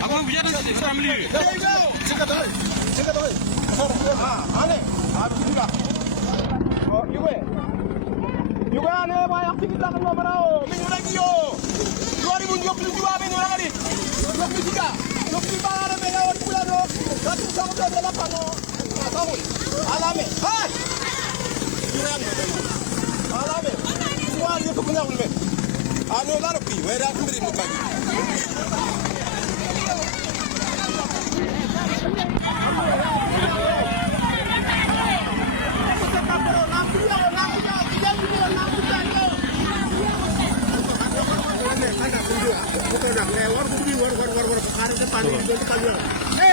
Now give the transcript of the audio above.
Abang biar nanti family. Cika tahu. Aneh. Habis juga. Oh, juga aneh banyak kita kan berapa? Minggu lagi yo. 2022 minggu lagi. 23. 23 ada mega bulan lo. Satu tahun dah berapa lo? Tahun. Alame. Hai. Alame. Semua dia kebenar ulme. Anu lalu pi. Wera kumbiri muka. Bukan dah lewat, war. Hari depan ini. Dia